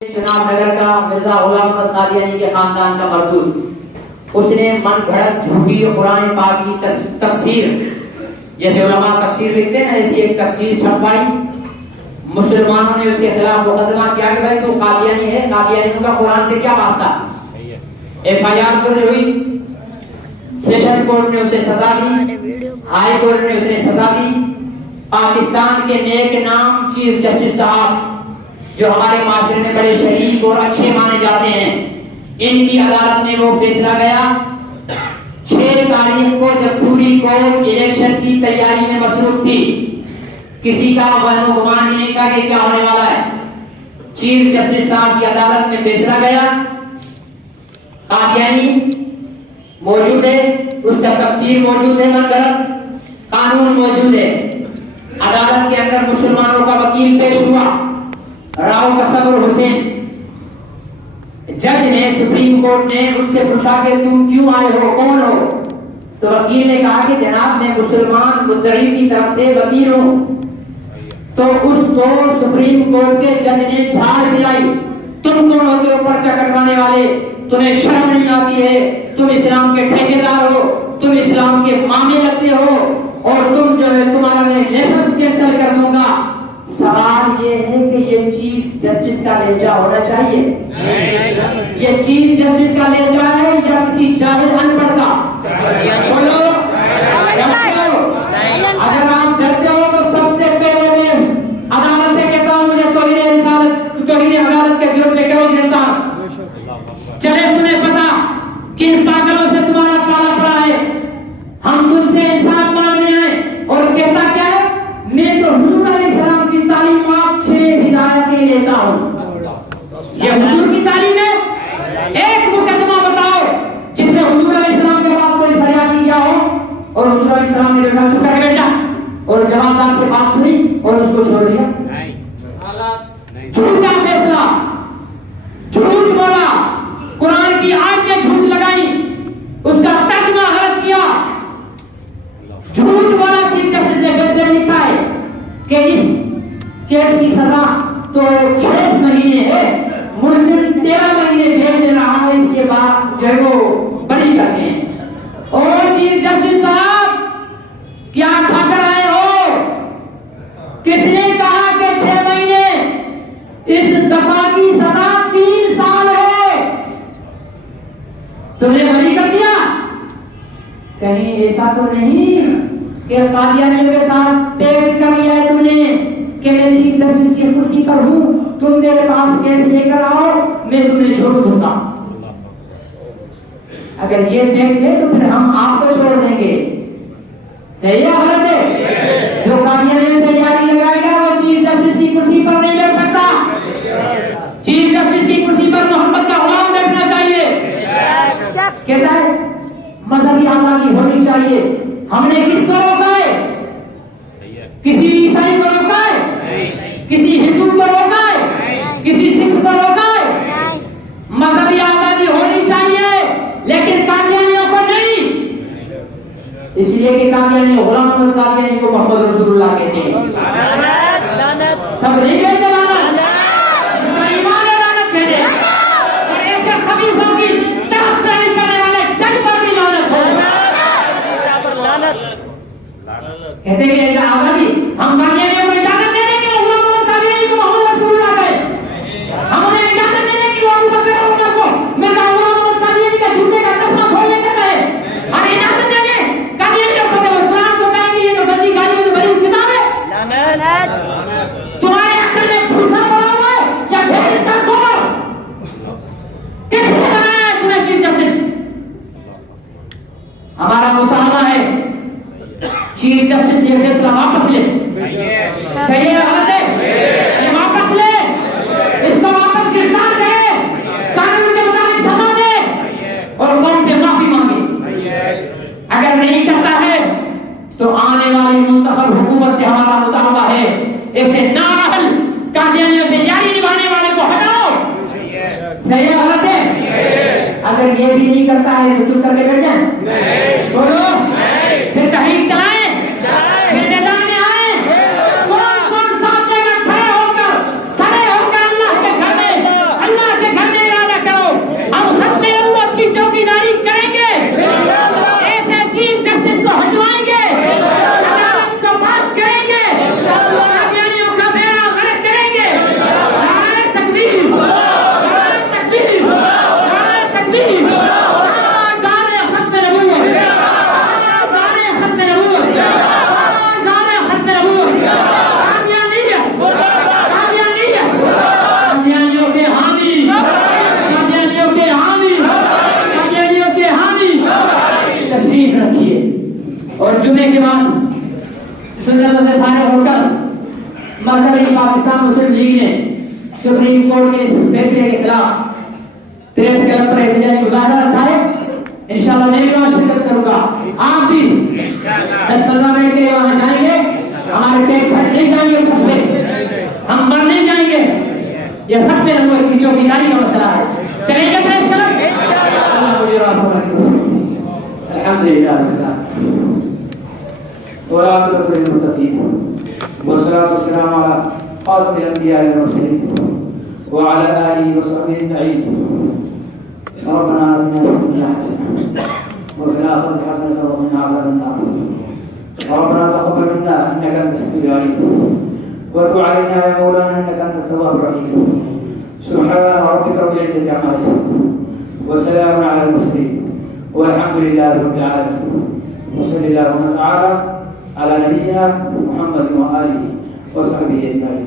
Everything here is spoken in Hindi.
चुनाव नगर का मिर्जा गुलाम अहमद कादियानी के खानदान का मरदूद, उसने मन घड़त झूठी कुरान पाक की तफसीर, जैसे उलमा तफसीर लिखते हैं, ऐसी एक तफसीर छपवाई। मुसलमानों ने उसके खिलाफ मुकदमा किया कि भाई तू कादियानी है, कादियानियों का कुरान से क्या वास्ता। FIR दर्ज हुई, सेशन कोर्ट ने उसे सजा दी, हाई कोर्ट ने उसे सजा दी। पाकिस्तान के नेक नाम चीफ जस्टिस साहब जो हमारे माशरे में बड़े शरीफ और अच्छे माने जाते हैं, इनकी अदालत ने वो फैसला गया 6 तारीख को, जब पूरी कोर्ट इलेक्शन की तैयारी में मसरूफ थी, किसी का वहम गुमान नहीं था कि क्या होने वाला है। चीफ जस्टिस साहब की अदालत में फैसला गया, कादियानी मौजूद है, उसका तफसीर मौजूद है, मनगढ़ंत कानून मौजूद है। अदालत के अंदर मुसलमानों का वकील पेश हुआ, राव कसबर हुसैन। जज ने, सुप्रीम कोर्ट ने उससे पूछा कि तुम क्यों आए हो, कौन हो? तो वकील ने कहा कि जनाब मैं मुसलमान मुद्दई की तरफ से वकील हूं। तो उसको सुप्रीम कोर्ट के जज ने झाड़ मिलाई, तुम कौन होते हो पर्चा कटवाने वाले, तुम्हें शर्म नहीं आती है, तुम इस्लाम के ठेकेदार हो, तुम इस्लाम के मामे लगते हो, और तुम जो है तुम्हारा मैं लाइसेंस कैंसिल कर दूंगा। सवाल ये है कि ये चीफ जस्टिस का लहजा होना चाहिए? ये चीफ जस्टिस का लहजा है या किसी जाहिल अनपढ़ का? बोलो, अगर आप डरते हो तो सबसे पहले मैं अदालत से कहता हूँ मुझे तौहीन अदालत के जुर्म में करो गिरफ्तार। चले तुम्हें पता किन पागलों से तुम्हारा पाला पड़ा है। हम तुमसे इंसाफ मांगने आए और कहता क्या है, मैं तो हुजूर अलैहिस्सलाम की तालीमात से हिदायत लेता हूँ। ये हुजूर की तालीम है। एक मुकदमा बताओ जिसमें हुजूर अलैहिस्सलाम के पास कोई फरियादी गया हो और हुजूर अलैहिस्सलाम ने देखा चुप करके बैठा और जवाबदार से बात सुनी और उसको छोड़ दिया। झूठा फैसला, झूठ बोला, कुरान की आयतें झूठ लगाई, उसका तर्जुमा गलत किया, झूठ बोला। चीफ जस्टिस ने फैसले में लिखा है कि इस केस की सजा तो 6 महीने है, मुलजिम 13 महीने जेल में रहा है, इसके बाद जो है वो बरी करते हैं। और चीफ जस्टिस साहब क्या खाकर आए हो? किसने कहा कि 6 महीने? इस दफा की सजा 3 साल है। तुमने बरी कर दिया? कहीं ऐसा तो नहीं कि कादियानियों के साथ पेट कर लिया है तुमने कि मैं चीफ जस्टिस की कुर्सी पर हूं, तुम मेरे पास केस लेकर आओ, मैं तुम्हें छोड़ दूंगा। अगर ये देंगे तो फिर हम आपको छोड़ देंगे। सही है गलत है? जो कादियानियों से यारी लगाएगा वो चीफ जस्टिस की कुर्सी पर नहीं बैठ सकता। चीफ जस्टिस की कुर्सी पर मोहम्मद का गुलाम बैठना चाहिए। कहता है मजहबी आजादी होनी चाहिए। हमने किसको रोका है? किसी ईसाई को रोका है? किसी हिंदू को रोका है? किसी सिख को रोका है? मजहबी आजादी होनी चाहिए, लेकिन कादियानियों को नहीं। इसलिए कि कादियानी गुलाम अहमद कादियानी को मोहम्मद रसूलुल्लाह कहते हैं। सब नहीं कहते लानत, इसका ईमान है लानत कहते। और ऐसे खबीसों की तरफदारी करने वाले जज पर भी लानत हो। कहते हैं कि आजादी हम कादियानियों को इजाजत दे देंगे, गुलाम अहमद कादियानी को मोहम्मद रसूलुल्लाह कहे। हम उन्हें इजाजत दे देंगे वो अबू बकर और उमर को मेरा गुलाम अहमद कादियानी का जूते का तस्मा खोलने का कहे। हम इजाजत देंगे कादियानियों को, तो कुरान को कहेंगे ये तो गंदी गालियों से भरी किताब है। तुम्हारे अक्ल में भूसा पड़ा हुआ है या भैंस का गोबर? किसने बनाया है तुम्हें चीफ जस्टिस? हमारा मुतालबा है चीफ जस्टिस ये फैसला वापस ले। सही है गलत है? ये वापस ले, इसको वापस गिरफ्तार करे, कानून के मुताबिक सजा दे और कौन से माफी मांगे। अगर नहीं करता है तो आने वाली मुंतखब हुकूमत से हमारा मुतालबा है ऐसे नाअहल कादियानियों से यारी निभाने वाले को हटाओ। सही है गलत है? अगर ये भी नहीं करता है तो चुप करके बैठ जाए? बोलो, फिर तहरीक चलाएं, फिर मैदान में आए। कौन कौन साथ जगह खड़े होकर अल्लाह के घर में मुस्लिम लीग ने सुप्रीम कोर्ट के इस फैसले के खिलाफ प्रेस क्लब पर एहतजाजी मुजाहरा रखा है। इंशाल्लाह मैं भी वहां शिरकत करूंगा, आप भी 10-15 मिनट के लिए वहां जाएंगे। हमारे पेट भर नहीं जाएंगे, खुद से हम मर नहीं जाएंगे। ये खत्म नंबर की चौकीदारी का मसला है। चलेंगे प्रेस क्लब, अल्हम्दुलिल्लाह वस्सलातु वस्सलामु अला खातिमिल अंबिया'i वल मुरसलीन व अला आलिहि व सहबिहि अजमईन। रब्बना आतिना फिद दुन्या हसनह व फिल आखिरति हसनह व क़िना अज़ाबन नार। रब्बना तक़ब्बल मिन्ना इन्नका अंtas समीउल अलीम व तब अलैना या मौलाना इन्नका अंtat तव्वाबुर रहीम। सुब्हाना रब्बिका रब्बिल इज़्ज़ति अम्मा यसिफून व सलामुन अलल मुरसलीन वल्हम्दुलिल्लाहि रब्बिल आलमीन। वसल्लल्लाहु तआला ala nabiyyina Muhammadin wa alihi wa sahbihi ajma'in।